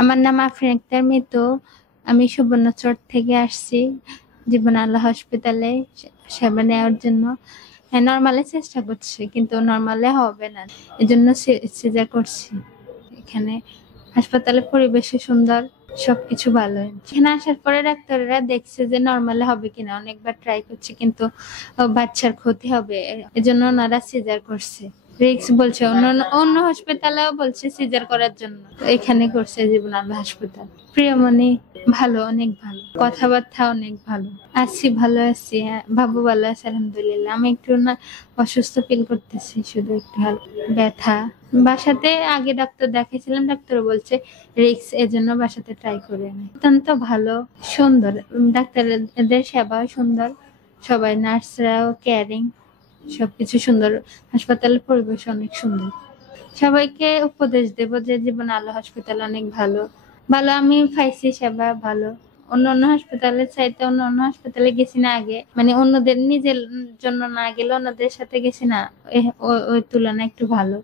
আমার নাম আফরিন আক্তার মিতু। আমি সুবর্ণচর থেকে আসছি জীবন আল্লাহ হসপিটালে সেবা নেওয়ার জন্য। হ্যাঁ, নর্মালে চেষ্টা করছি কিন্তু নর্মালে হবে না, এজন্য সিজার করছি। এখানে হাসপাতালের পরিবেশও সুন্দর, সবকিছু ভালো। এখানে আসার পরে ডাক্তাররা দেখছে যে নর্মালে হবে কিনা, অনেকবার ট্রাই করছে কিন্তু বাচ্চার ক্ষতি হবে, এজন্য ওনারা সিজার করছে। রিক্স বলছে, অন্য হসপিটালেও বলছে সিজার করার জন্য, তো এখানে করছে জীবন আল্লাহ হাসপাতাল। প্রিয়মণি ভালো, অনেক ভালো, কথাবার্তা অনেক ভালো। আছি, ভালো আছি। বাবু ভালো আছে আলহামদুলিল্লাহ। আমি একটু না অসুস্থ ফিল করতেছি, শুধু একটু হালকা ব্যথা। বাসাতে আগে ডাক্তার দেখাইছিলাম, ডাক্তার বলছে রিক্স, এজন্য বাসাতে ট্রাই করে নাই। অত্যন্ত ভালো, সুন্দর। ডাক্তারদের সেবাও সুন্দর, সবাই নার্সরাও কেয়ারিং, সবকিছু সুন্দর। হাসপাতালের পরিবেশ অনেক সুন্দর। সবাইকে উপদেশ দেব যে জীবন আলো হসপিটাল অনেক ভালো। ভালো আমি পাইছি সেবা ভালো। অন্য হাসপাতালের চাইতে অন্য হাসপাতালে গেছি না আগে, মানে অন্যদের নিজের জন্য না গেলে অন্যদের সাথে গেছি না, ওই তুলনায় একটু ভালো।